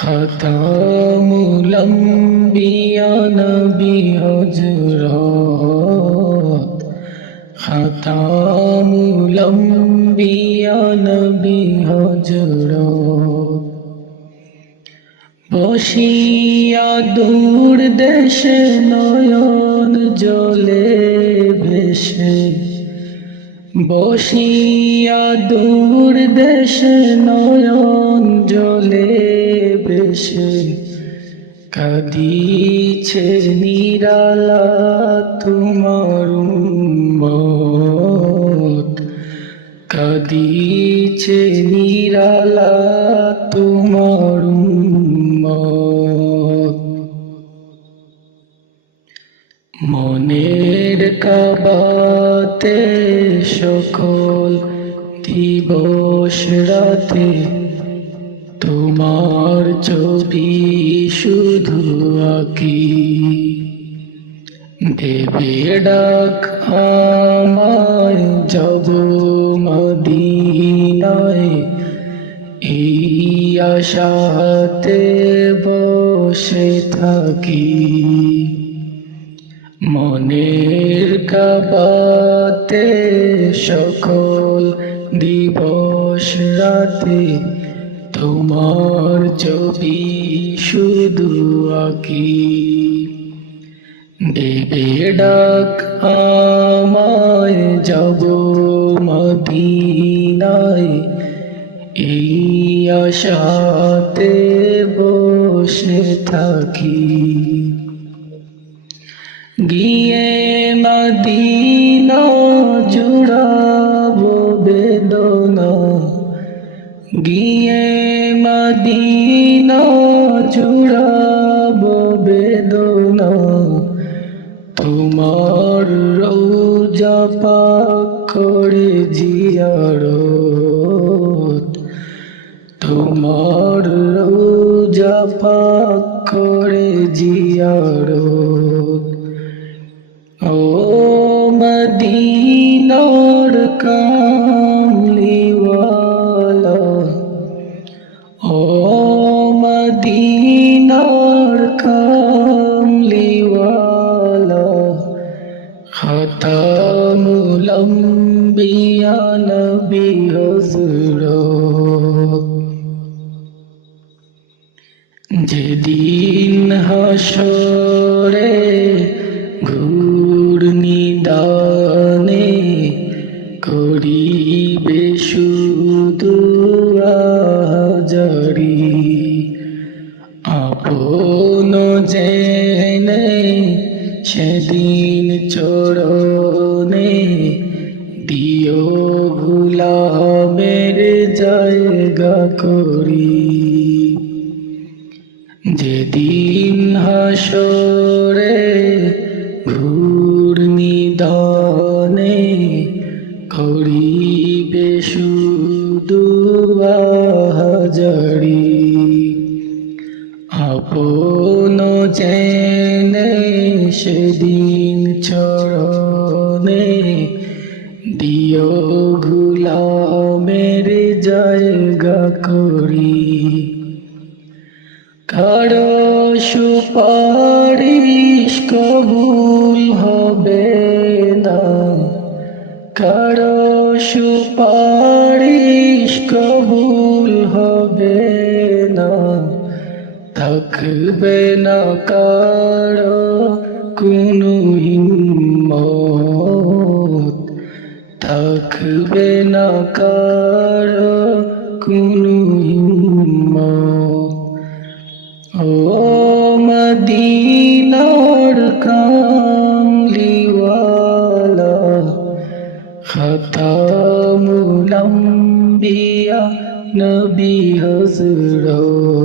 খাতামুল আম্বিয়া নবী হযরত খাতামুল আম্বিয়া নবী হযরত বসিয়া দূর দেশে নয়ন জলে ভেসে বসিয়া দূর দেশে নয়ন জলে ভেসে কাঁদিছে নিরালা তোমার উম্মত কাঁদিছে নিরালা তোমার উম্মত মনের কাবাতে সকল দিবস রাতে তোমার ছবি শুধু আঁকি দেবে ডাক আমায় যাব মদিনায় এই আশাতে বসে থাকি মনের কাবাতে সকল দিবস রাতে তোমার ছবি শুধু আঁকি দেবে ডাক আমায় যাব মদিনায় এই আশাতে বসে থাকি গিয়ে মদিনা জুড়াবো বেদনা গিয়ে মদিনা জুড়াবো বেদনা তোমার রওজা পাক করে জিয়ারত তোমার রওজা পাক করে জিয়ারত ও মদিনার কামলিওয়ালা ও মদিনার কামলিওয়ালা খাতামুল আম্বিয়া নবী হযরত যেদিন হাসরে ঘূর্ণিদানে করিবে শুধু আহাজারি আপন জেনে সেদিন চরণে দিও গোলামের জায়গা করি যেদিন হাসরে ঘূর্ণিদানে করিবে শুধু আহাজারি আপন জেনে সেদিন চরণে দিও গোলামের জায়গা করি কারো সুপারিশ কবুল হবে না কারো সুপারিশ কবুল হবে না থাকবে না কারো কোনো হিম্মত থাকবে না কারো কোনো হিম্মত ও মদিনার কামলিওয়ালা খাতামুল আম্বিয়া নবী হযরত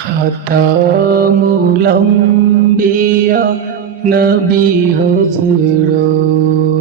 খাতামুল আম্বিয়া নবী হযরত